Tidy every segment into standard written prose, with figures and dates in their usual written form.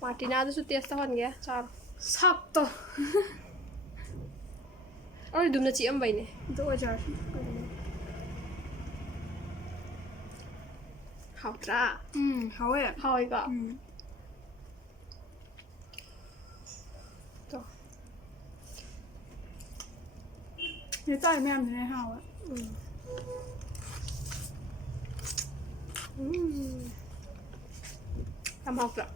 Martina, dasu taste tahan gaya, char. Sak to. और दुमना ची am bayne. 2000 好炸。好诶。好一个。走。你再面没好啊？ทำ好了。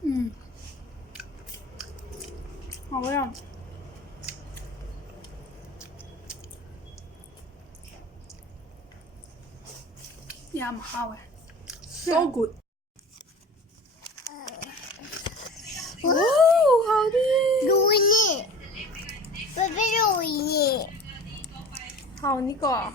好呀。也唔好诶。So good。哦，好的。如意，贝贝如意。好，你个。